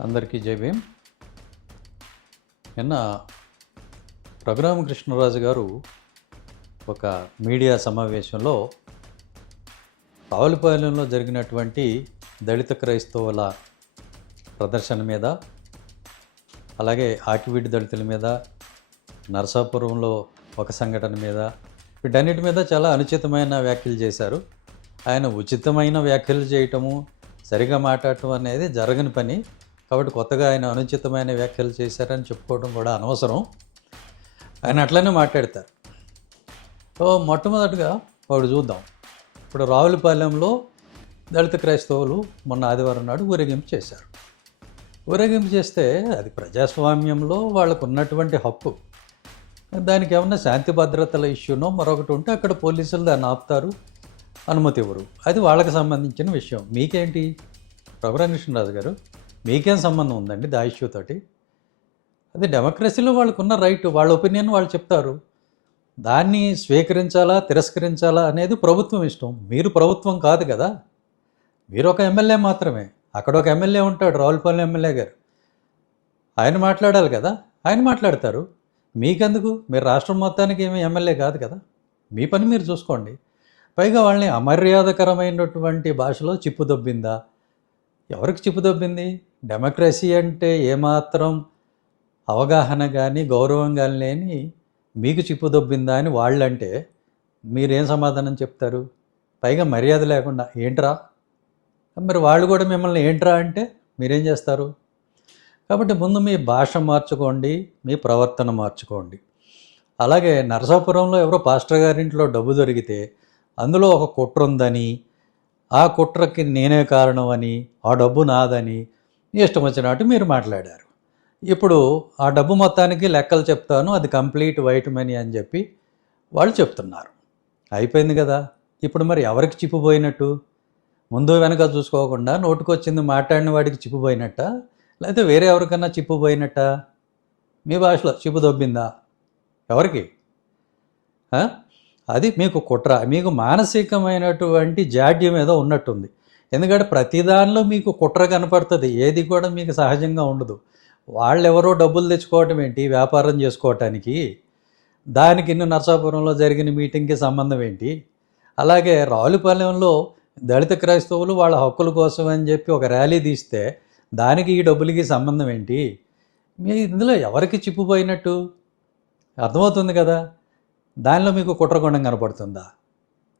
అందరికీ జై భీమ్. నిన్న రఘురామకృష్ణరాజు గారు ఒక మీడియా సమావేశంలో రావులపాలెంలో జరిగినటువంటి దళిత క్రైస్తవుల ప్రదర్శన మీద, అలాగే ఆకివీడి దళితుల మీద, నరసాపురంలో ఒక సంఘటన మీద, వీటన్నిటి మీద చాలా అనుచితమైన వ్యాఖ్యలు చేశారు. ఆయన ఉచితమైన వ్యాఖ్యలు చేయటము, సరిగా మాట్లాడటం అనేది జరగని పని. కాబట్టి కొత్తగా ఆయన అనుచితమైన వ్యాఖ్యలు చేశారని చెప్పుకోవడం కూడా అనవసరం. ఆయన అట్లనే మాట్లాడతారు. సో మొట్టమొదటిగా వాడు చూద్దాం. ఇప్పుడు రావులపాలెంలో దళిత క్రైస్తవులు మొన్న ఆదివారం నాడు ఊరేగింపు చేశారు. ఊరేగింపు చేస్తే అది ప్రజాస్వామ్యంలో వాళ్ళకు ఉన్నటువంటి హక్కు. దానికి ఏమన్నా శాంతి భద్రతల ఇష్యూనో మరొకటి ఉంటే అక్కడ పోలీసులు దాన్ని ఆపుతారు, అనుమతి ఇవ్వరు. అది వాళ్ళకి సంబంధించిన విషయం. మీకేంటి రఘురామకృష్ణరాజు గారు, మీకేం సంబంధం ఉందండి దా ఇష్యూ తోటి? అది డెమోక్రసీలో వాళ్ళకున్న రైట్, వాళ్ళ ఒపీనియన్ వాళ్ళు చెప్తారు. దాన్ని స్వీకరించాలా తిరస్కరించాలా అనేది ప్రభుత్వం ఇష్టం. మీరు ప్రభుత్వం కాదు కదా, మీరు ఒక ఎమ్మెల్యే మాత్రమే. అక్కడ ఒక ఎమ్మెల్యే ఉంటాడు, రావులపాలెం ఎమ్మెల్యే గారు. ఆయన మాట్లాడాలి కదా, ఆయన మాట్లాడతారు. మీకెందుకు? మీరు రాష్ట్రం మొత్తానికి ఏమీ ఎమ్మెల్యే కాదు కదా, మీ పని మీరు చూసుకోండి. పైగా వాళ్ళని అమర్యాదకరమైనటువంటి భాషలో చిప్పుదొబ్బిందా? ఎవరికి చిప్పుదొబ్బింది? డెమోక్రసీ అంటే ఏమాత్రం అవగాహన కానీ గౌరవం కానీ లేని మీకు చిప్పుదొబ్బిందా అని వాళ్ళంటే మీరేం సమాధానం చెప్తారు? పైగా మర్యాద లేకుండా ఏంట్రా, మరి వాళ్ళు కూడా మిమ్మల్ని ఏంట్రా అంటే మీరేం చేస్తారు? కాబట్టి ముందు మీ భాష మార్చుకోండి, మీ ప్రవర్తన మార్చుకోండి. అలాగే నరసాపురంలో ఎవరో పాస్టర్ గారింట్లో డబ్బు దొరికితే అందులో ఒక కుట్ర ఉందని, ఆ కుట్రకి నేనే కారణం అని, ఆ డబ్బు నాదని ఇష్టం వచ్చినట్టు మీరు మాట్లాడారు. ఇప్పుడు ఆ డబ్బు మొత్తానికి లెక్కలు చెప్తాను, అది కంప్లీట్ వైట్ మనీ అని చెప్పి వాళ్ళు చెప్తున్నారు. అయిపోయింది కదా. ఇప్పుడు మరి ఎవరికి చిప్పుపోయినట్టు? ముందు వెనక చూసుకోకుండా నోటుకొచ్చింది మాట్లాడిన వాడికి చిప్పుపోయినట్ట, లేకపోతే వేరే ఎవరికన్నా చిప్పుపోయినట్ట? మీ భాషలో చిప్పు దొబ్బిందా ఎవరికి? అది మీకు కుట్ర, మీకు మానసికమైనటువంటి జాడ్యం ఏదో ఉన్నట్టుంది. ఎందుకంటే ప్రతిదానిలో మీకు కుట్ర కనపడుతుంది, ఏది కూడా మీకు సహజంగా ఉండదు. వాళ్ళెవరో డబ్బులు తెచ్చుకోవటం ఏంటి, వ్యాపారం చేసుకోవటానికి? దానికి ఇన్ని నరసాపురంలో జరిగిన మీటింగ్కి సంబంధం ఏంటి? అలాగే రావులపాలెంలో దళిత క్రైస్తవులు వాళ్ళ హక్కుల కోసం అని చెప్పి ఒక ర్యాలీ తీస్తే దానికి ఈ డబ్బులకి సంబంధం ఏంటి? మీ ఇందులో ఎవరికి చిప్పుపోయినట్టు అర్థమవుతుంది కదా. దానిలో మీకు కుట్రగుండం కనపడుతుందా?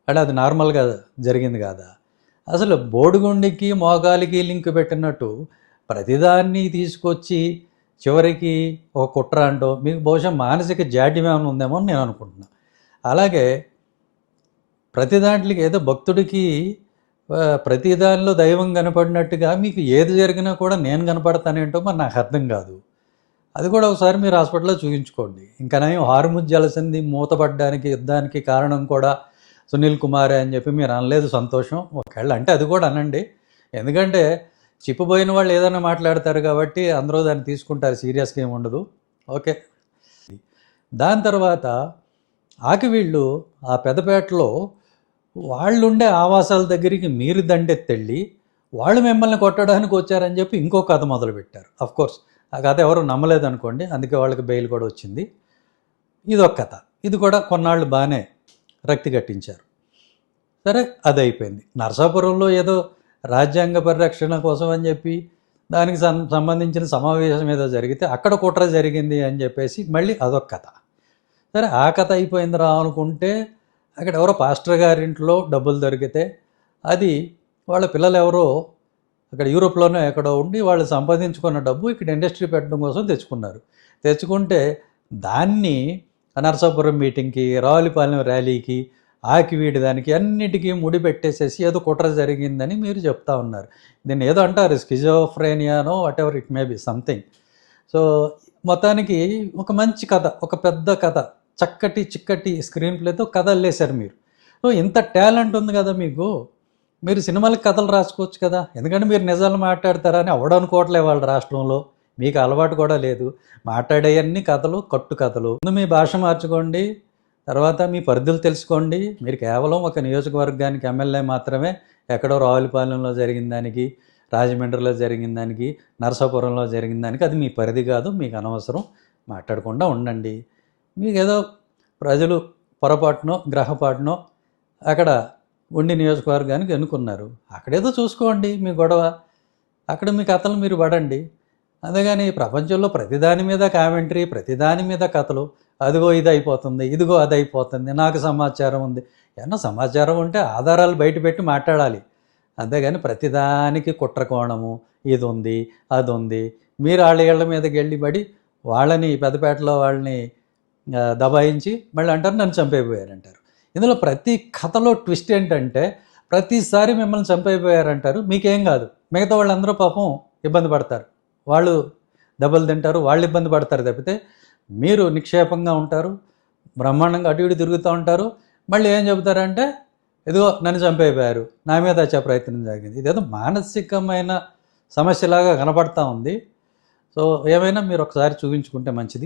అంటే అది నార్మల్గా జరిగింది కాదా? అసలు బోడిగుండికి మోగాలికి లింక్ పెట్టినట్టు ప్రతిదాన్ని తీసుకొచ్చి చివరికి ఒక కుట్ర అంటూ మీకు బహుశా మానసిక జాడ్యం ఏమైనా ఉందేమో అని నేను అనుకుంటున్నాను. అలాగే ప్రతి దాంట్లోకి ఏదో భక్తుడికి ప్రతి దానిలో దైవం కనపడినట్టుగా మీకు ఏది జరిగినా కూడా నేను కనపడతానేంటో మరి నాకు అర్థం కాదు. అది కూడా ఒకసారి మీరు హాస్పిటల్లో చూపించుకోండి. ఇంకా నేను హార్ముజ్ జలసంధి మూతపడ్డానికి యుద్ధానికి కారణం కూడా సునీల్ కుమారే అని చెప్పి మీరు అనలేదు, సంతోషం. ఒకవేళ అంటే అది కూడా అనండి. ఎందుకంటే చిప్పుపోయిన వాళ్ళు ఏదైనా మాట్లాడతారు కాబట్టి అందరూ దాన్ని తీసుకుంటారు, సీరియస్గా ఏమి ఉండదు. ఓకే. దాని తర్వాత ఆకివీళ్ళు ఆ పెద్దపేటలో వాళ్ళుండే ఆవాసాల దగ్గరికి మీరు దండెత్తెళ్ళి వాళ్ళు మిమ్మల్ని కొట్టడానికి వచ్చారని చెప్పి ఇంకో కథ మొదలుపెట్టారు. అఫ్కోర్స్ ఆ కథ ఎవరు నమ్మలేదనుకోండి, అందుకే వాళ్ళకి బెయిల్ కూడా వచ్చింది. ఇదొక కథ. ఇది కూడా కొన్నాళ్ళు బాగానే రక్తి కట్టించారు. సరే, అది అయిపోయింది. నరసాపురంలో ఏదో రాజ్యాంగ పరిరక్షణ కోసం అని చెప్పి దానికి సంబంధించిన సమావేశం ఏదో జరిగితే అక్కడ కుట్ర జరిగింది అని చెప్పేసి మళ్ళీ అదొక కథ. సరే, ఆ కథ అయిపోయిందిరా అనుకుంటే అక్కడ ఎవరో పాస్టర్ గారింట్లో డబ్బులు దొరికితే అది వాళ్ళ పిల్లలు ఎవరో అక్కడ యూరోప్లోనే ఎక్కడో ఉండి వాళ్ళు సంపాదించుకున్న డబ్బు ఇక్కడ ఇండస్ట్రీ పెట్టడం కోసం తెచ్చుకున్నారు. తెచ్చుకుంటే దాన్ని నరసాపురం మీటింగ్కి, రావులపాలెం ర్యాలీకి, ఆకివీడి దానికి అన్నిటికీ ముడిపెట్టేసేసి ఏదో కుట్ర జరిగిందని మీరు చెప్తా ఉన్నారు. దీన్ని ఏదో అంటారు స్కిజోఫ్రేనియానో whatever it may be something. So మొత్తానికి ఒక మంచి కథ, ఒక పెద్ద కథ, చక్కటి చిక్కటి స్క్రీన్ ప్లేతో కథ అల్లేశారు మీరు. సో ఇంత టాలెంట్ ఉంది కదా మీకు, మీరు సినిమాలకు కథలు రాసుకోవచ్చు కదా. ఎందుకంటే మీరు నిజాలు మాట్లాడతారని అవడనుకోవట్లే వాళ్ళ రాష్ట్రంలో, మీకు అలవాటు కూడా లేదు. మాట్లాడేవన్నీ కథలు, కట్టు కథలు. ముందు మీ భాష మార్చుకోండి, తర్వాత మీ పరిధులు తెలుసుకోండి. మీరు కేవలం ఒక నియోజకవర్గానికి ఎమ్మెల్యే మాత్రమే, ఎక్కడో రావులపాలెంలో జరిగిన దానికి రాజమండ్రిలో జరిగిన దానికి, నరసాపురంలో జరిగిన దానికి అది మీ పరిధి కాదు, మీకు అనవసరం, మాట్లాడకుండా ఉండండి. మీకేదో ప్రజలు పొరపాటునో గ్రహపాటునో అక్కడ ఉండి నియోజకవర్గానికి ఎన్నుకున్నారు, అక్కడేదో చూసుకోండి మీ గొడవ, అక్కడ మీ కథలు మీరు పడండి. అంతేగాని ప్రపంచంలో ప్రతిదాని మీద కామెంటరీ, ప్రతిదాని మీద కథలు, అదిగో ఇది అయిపోతుంది, ఇదిగో అది అయిపోతుంది, నాకు సమాచారం ఉంది. ఏమన్నా సమాచారం ఉంటే ఆధారాలు బయట పెట్టి మాట్లాడాలి. అంతేగాని ప్రతిదానికి కుట్ర కోణము, ఇది ఉంది, అది ఉంది, మీరు వాళ్ళ ఇళ్ళ మీదకి వెళ్ళి పడి వాళ్ళని పెద్దపేటలో వాళ్ళని దబాయించి మళ్ళీ అంటారు నన్ను చంపైపోయారంటారు. ఇందులో ప్రతి కథలో ట్విస్ట్ ఏంటంటే ప్రతిసారి మిమ్మల్ని చంపైపోయారంటారు, మీకేం కాదు, మిగతా వాళ్ళందరూ పాపం ఇబ్బంది పడతారు, వాళ్ళు దెబ్బలు తింటారు, వాళ్ళు ఇబ్బంది పడతారు తప్పితే మీరు నిక్షేపంగా ఉంటారు, బ్రహ్మాండంగా అటు ఇటు తిరుగుతూ ఉంటారు. మళ్ళీ ఏం చెబుతారంటే ఇదిగో నన్ను చంపైపోయారు, నా మీద హత్యా ప్రయత్నం జరిగింది. ఇదేదో మానసికమైన సమస్యలాగా కనపడతా ఉంది. సో ఏమైనా మీరు ఒకసారి చూపించుకుంటే మంచిది.